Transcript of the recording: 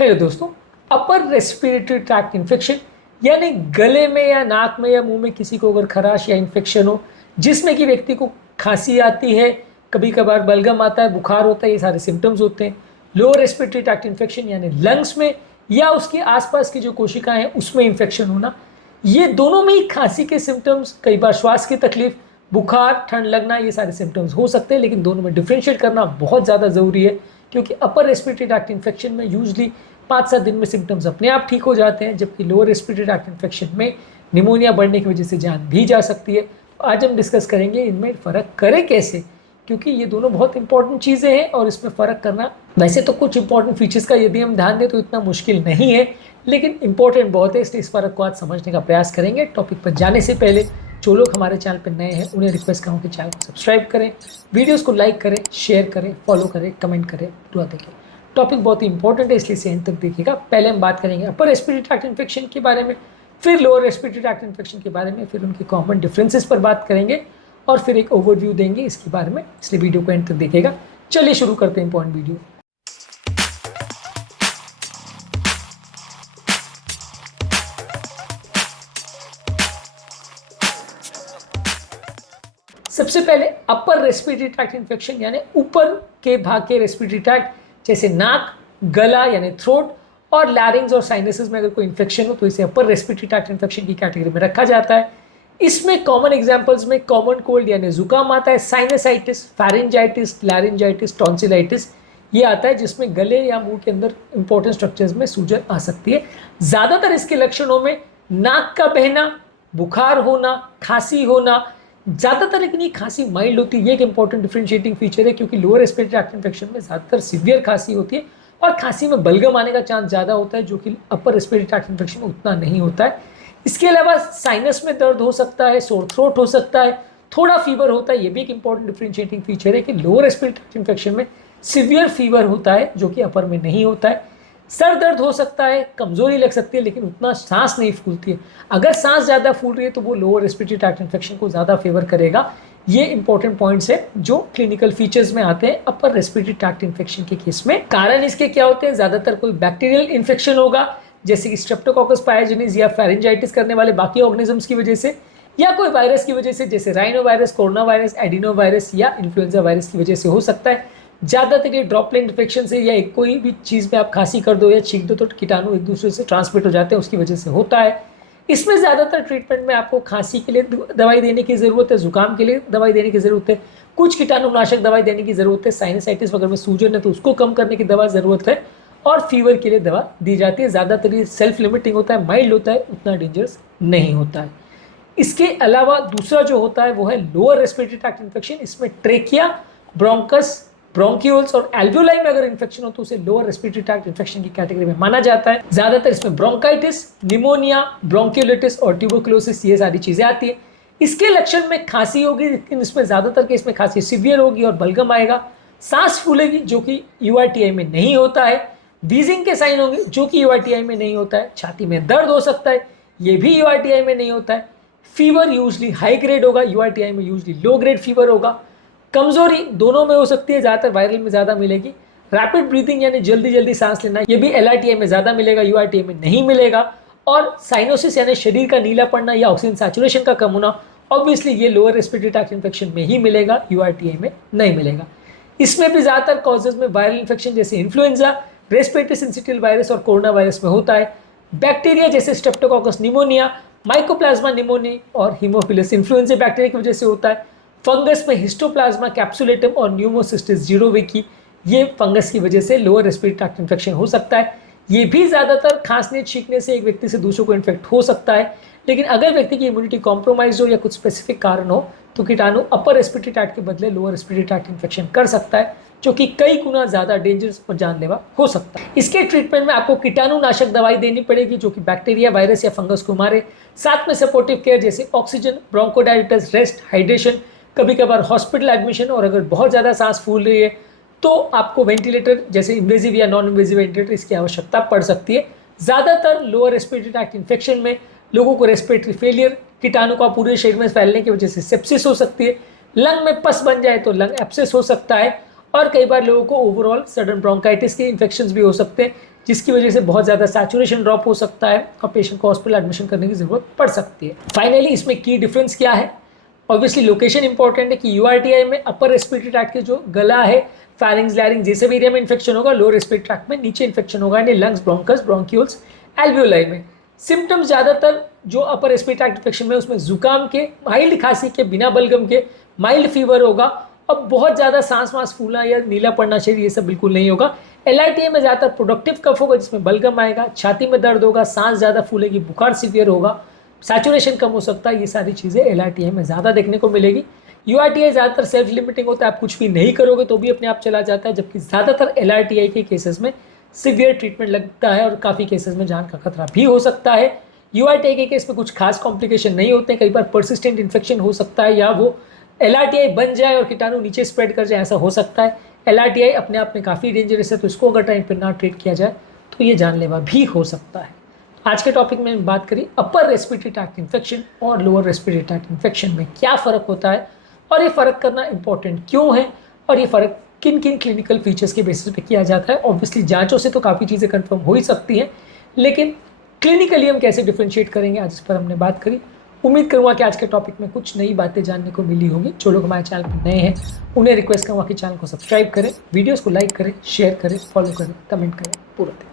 Hello दोस्तों, upper respiratory tract infection यानी गले में या नाक में या मुंह में किसी को अगर खराश या इन्फेक्शन हो जिसमें कि व्यक्ति को खांसी आती है, कभी कभार बलगम आता है, बुखार होता है, ये सारे सिम्टम्स होते हैं। लोअर रेस्पिरेटरी ट्रैक्ट इन्फेक्शन यानी लंग्स में या उसके आसपास की जो कोशिकाएं हैं उसमें इन्फेक्शन होना, ये दोनों में ही खांसी के सिम्टम्स, कई बार श्वास की तकलीफ, बुखार, ठंड लगना, ये सारे सिम्टम्स हो सकते हैं। लेकिन दोनों में डिफ्रेंशिएट करना बहुत ज़्यादा ज़रूरी है, क्योंकि अपर रेस्पिरेटरी ट्रैक्ट इन्फेक्शन में यूजली 5-7 दिन में सिम्टम्स अपने आप ठीक हो जाते हैं, जबकि लोअर रेस्पिरेटरी ट्रैक्ट इन्फेक्शन में निमोनिया बढ़ने की वजह से जान भी जा सकती है। आज हम डिस्कस करेंगे इनमें फ़र्क करें कैसे, क्योंकि ये दोनों बहुत इंपॉर्टेंट चीज़ें हैं और इसमें फ़र्क करना वैसे तो कुछ इंपॉर्टेंट फीचर्स का यदि हम ध्यान दें तो इतना मुश्किल नहीं है, लेकिन इंपॉर्टेंट बहुत है, इसलिए इस फ़र्क को आज समझने का प्रयास करेंगे। टॉपिक पर जाने से पहले जो लोग हमारे चैनल पर नए हैं उन्हें रिक्वेस्ट करूँ कि चैनल को सब्सक्राइब करें, वीडियोज़ को लाइक करें, शेयर करें, फॉलो करें, कमेंट करें, दुआ देखें। टॉपिक बहुत ही इंपॉर्टेंट है, इसलिए इसे एंड तक देखिएगा। पहले हम बात करेंगे अपर रेस्पिरेटरी ट्रैक्ट इन्फेक्शन के बारे में, फिर लोअर रेस्पिरेटरी ट्रैक्ट इन्फेक्शन के बारे में, फिर उनके कॉमन डिफरेंसेस पर बात करेंगे और फिर एक ओवरव्यू देंगे इसके बारे में, इसलिए वीडियो को एंड तक देखिएगा। चलिए शुरू करते हैं इंपॉर्टेंट वीडियो। सबसे पहले अपर रेस्पिरेटरी ट्रैक्ट इन्फेक्शन यानी ऊपर के भाग के रेस्पिरेटरी ट्रैक्ट, जैसे नाक, गला यानी थ्रोट और लैरिंग्स और साइनसेस में अगर कोई इन्फेक्शन हो तो इसे अपर रेस्पिरेटरी ट्रैक्ट इन्फेक्शन की कैटेगरी में रखा जाता है। इसमें कॉमन एग्जांपल्स में कॉमन कोल्ड यानी जुकाम आता है, साइनसाइटिस, फेरिंजाइटिस, लैरिंजाइटिस, टॉन्सिलाइटिस ये आता है, जिसमें गले या मुंह के अंदर इंपॉर्टेंट स्ट्रक्चर्स में सूजन आ सकती है। ज़्यादातर इसके लक्षणों में नाक का बहना, बुखार होना, खांसी होना, ज़्यादातर लेकिन ये खांसी माइल्ड होती है। ये एक इंपॉर्टेंट डिफरेंशिएटिंग फीचर है, क्योंकि लोअर रेस्पिरेटरी ट्रैक्ट इन्फेक्शन में ज़्यादातर सीवियर खांसी होती है और खांसी में बलगम आने का चांस ज़्यादा होता है, जो कि अपर रेस्पिरेटरी ट्रैक्ट इन्फेक्शन में उतना नहीं होता है। इसके अलावा साइनस में दर्द हो सकता है, सोर थ्रोट हो सकता है, थोड़ा फीवर होता है। ये भी एक इंपॉर्टेंट डिफरेंशिएटिंग फीचर है कि लोअर रेस्पिरेटरी ट्रैक्ट इन्फेक्शन में सीवियर फीवर होता है, जो कि अपर में नहीं होता है। सर दर्द हो सकता है, कमजोरी लग सकती है, लेकिन उतना सांस नहीं फूलती है। अगर सांस ज़्यादा फूल रही है तो वो लोअर रेस्पिरेटरी ट्रैक्ट इन्फेक्शन को ज़्यादा फेवर करेगा। ये इंपॉर्टेंट पॉइंट्स है जो क्लिनिकल फीचर्स में आते हैं अपर रेस्पिरेटरी ट्रैक्ट इन्फेक्शन के केस में। कारण इसके क्या होते हैं? ज़्यादातर कोई बैक्टीरियल इन्फेक्शन होगा, जैसे कि स्ट्रेप्टोकोकस पायरोजेनिस या फेरिंजाइटिस करने वाले बाकी ऑर्गेनिजम्स की वजह से, या कोई वायरस की वजह से, जैसे rhino virus, corona virus, adeno virus या इन्फ्लुएंजा वायरस की वजह से हो सकता है। ज़्यादातर ये ड्रॉपलेट इन्फेक्शन से या कोई भी चीज़ में आप खांसी कर दो या छींक दो तो कीटाणु एक दूसरे से ट्रांसमिट हो जाते हैं, उसकी वजह से होता है। इसमें ज़्यादातर ट्रीटमेंट में आपको खांसी के लिए दवाई देने की ज़रूरत है, जुकाम के लिए दवाई देने की ज़रूरत है, कुछ कीटाणुनाशक दवाई देने की ज़रूरत है, साइनसाइटिस वगैरह में सूजन है तो उसको कम करने की दवा ज़रूरत है, और फीवर के लिए दवा दी जाती है। ज़्यादातर ये सेल्फ लिमिटिंग होता है, माइल्ड होता है, उतना डेंजरस नहीं होता है। इसके अलावा दूसरा जो होता है वो है लोअर रेस्पिरेटरी ट्रैक्ट इन्फेक्शन। इसमें ट्रेकिया, ब्रोंकस, ब्रोंक्यूल्स और एल्वियोलाई में अगर इन्फेक्शन हो तो उसे लोअर रेस्पिरेटरी ट्रैक्ट इन्फेक्शन की कैटेगरी में माना जाता है। ज्यादातर इसमें ब्रोंकाइटिस, निमोनिया, ब्रोंक्यूलिटिस और ट्यूबरकुलोसिस ये सारी चीजें आती है। इसके लक्षण में खांसी होगी, लेकिन इसमें ज्यादातर केस में खांसी सीवियर होगी और बलगम आएगा। सांस फूलेगी, जो कि यूआरटीआई में नहीं होता है। वीजिंग के साइन होंगे, जो कि यूआरटीआई में नहीं होता है। छाती में दर्द हो सकता है, ये भी यूआरटीआई में नहीं होता है। फीवर यूजली हाई ग्रेड होगा, यूआरटीआई में यूजली लो ग्रेड फीवर होगा। कमजोरी दोनों में हो सकती है, ज़्यादातर वायरल में ज़्यादा मिलेगी। रैपिड ब्रीथिंग यानी जल्दी जल्दी सांस लेना, ये भी एलआरटीआई में ज़्यादा मिलेगा, यूआरटीआई में नहीं मिलेगा। और साइनोसिस यानी शरीर का नीला पड़ना या ऑक्सीजन सैचुरेशन का कम होना, ऑब्वियसली ये लोअर रेस्पिरेटरी ट्रैक्ट इन्फेक्शन में ही मिलेगा, यूआरटीआई में नहीं मिलेगा। इसमें भी ज़्यादातर कॉजेज में वायरल इन्फेक्शन जैसे इन्फ्लुएंजा, रेस्पिरेटरी सिंसिटिव वायरस और कोरोना वायरस में होता है। बैक्टीरिया जैसे स्ट्रेप्टोकोकस निमोनिया, माइकोप्लाज्मा निमोनी और हीमोफिलस इन्फ्लुएंजा बैक्टीरिया की वजह से होता है। फंगस में हिस्टोप्लाज्मा कैप्सुलेटम और न्यूमोसिस्टिस जीरोविकी, ये फंगस की वजह से लोअर रेस्पिरेटरी ट्रैक्ट इन्फेक्शन हो सकता है। ये भी ज़्यादातर खांसने छींकने से एक व्यक्ति से दूसरों को इन्फेक्ट हो सकता है, लेकिन अगर व्यक्ति की इम्यूनिटी कॉम्प्रोमाइज हो या कुछ स्पेसिफिक कारण हो तो कीटाणु अपर रेस्पिरेटरी ट्रैक्ट के बदले लोअर रेस्पिरेटरी ट्रैक्ट इन्फेक्शन कर सकता है, जो कि कई गुना ज़्यादा डेंजरस और जानलेवा हो सकता है। इसके ट्रीटमेंट में आपको कीटाणुनाशक दवाई देनी पड़ेगी, जो कि बैक्टीरिया, वायरस या फंगस को मारे। साथ में सपोर्टिव केयर जैसे ऑक्सीजन, ब्रोंकोडायलिसिस, रेस्ट, हाइड्रेशन, कभी कभार हॉस्पिटल एडमिशन, और अगर बहुत ज़्यादा सांस फूल रही है तो आपको वेंटिलेटर जैसे इन्वेजिव या नॉन इन्वेजिव वेंटिलेटर इसकी आवश्यकता पड़ सकती है। ज़्यादातर लोअर रेस्पिरेटरी ट्रैक्ट इन्फेक्शन में लोगों को रेस्पिरेटरी फेलियर, कीटाणु का पूरे शरीर में फैलने की वजह से सेप्सिस हो सकती है, लंग में पस बन जाए तो लंग एब्सेस हो सकता है, और कई बार लोगों को ओवरऑल सडन ब्रोंकाइटिस के इन्फेक्शंस भी हो सकते हैं। जिसकी वजह से बहुत ज़्यादा सैचुरेशन ड्रॉप हो सकता है और पेशेंट को हॉस्पिटल एडमिशन करने की ज़रूरत पड़ सकती है। फाइनली इसमें की डिफरेंस क्या है? ऑब्वियसली लोकेशन इंपॉर्टेंट है कि यूआरटीआई में अपर रेस्पिरेटरी ट्रैक्ट के जो गला है, फैरिंग्स, लैरिंग्स जैसे भी एरिया में इन्फेक्शन होगा, लोअर रेस्पिरेटरी ट्रैक्ट में नीचे इन्फेक्शन होगा, यानी लंग्स, ब्रोंकस, ब्रोंक्यूल्स, एल्वियोलाई में। सिम्टम्स ज़्यादातर जो अपर रेस्पिरेटरी ट्रैक्ट इन्फेक्शन में उसमें जुकाम के, माइल्ड खांसी के, बिना बलगम के, माइल्ड फीवर होगा और बहुत ज़्यादा सांस वांस फूलना या नीला पड़ना चाहिए, ये सब बिल्कुल नहीं होगा। एलआरटीआई में ज़्यादातर प्रोडक्टिव कफ होगा जिसमें बलगम आएगा, छाती में दर्द होगा, सांस ज़्यादा फूलेगी, बुखार सीवियर होगा, सैचुरेशन कम हो सकता है। ये सारी चीज़ें एलआरटीआई में ज़्यादा देखने को मिलेगी। यूआरटीआई ज़्यादातर सेल्फ लिमिटिंग होता है, आप कुछ भी नहीं करोगे तो भी अपने आप चला जाता है, जबकि ज़्यादातर एलआरटीआई के केसेस में सीवियर ट्रीटमेंट लगता है और काफ़ी केसेस में जान का खतरा भी हो सकता है। यूआरटीआई के केस में कुछ खास कॉम्प्लिकेशन नहीं होते हैं, कई बार परसिस्टेंट इन्फेक्शन हो सकता है या वो एलआरटीआई बन जाए और कीटाणु नीचे स्प्रेड कर जाए, ऐसा हो सकता है। एलआरटीआई अपने आप में काफ़ी डेंजरस है, तो इसको अगर टाइम पर ना ट्रीट किया जाए तो ये जानलेवा भी हो सकता है। आज के टॉपिक में बात करी अपर रेस्पिरेटरी ट्रैक्ट इन्फेक्शन और लोअर रेस्पिरेटरी ट्रैक्ट इन्फेक्शन में क्या फ़र्क होता है और ये फ़र्क करना इंपॉर्टेंट क्यों है और ये फ़र्क किन किन क्लिनिकल फीचर्स के बेसिस पे किया जाता है। ऑब्वियसली जांचों से तो काफ़ी चीज़ें कंफर्म हो ही सकती हैं, लेकिन क्लिनिकली हम कैसे डिफ्रेंशिएट करेंगे, आज इस पर हमने बात करी। उम्मीद करूँगा कि आज के टॉपिक में कुछ नई बातें जानने को मिली होगी। जो लोग हमारे चैनल पर नए हैं उन्हें रिक्वेस्ट करूँगा कि चैनल को सब्सक्राइब करें, वीडियोज़ को लाइक करें, शेयर करें, फॉलो करें, कमेंट करें। पूरा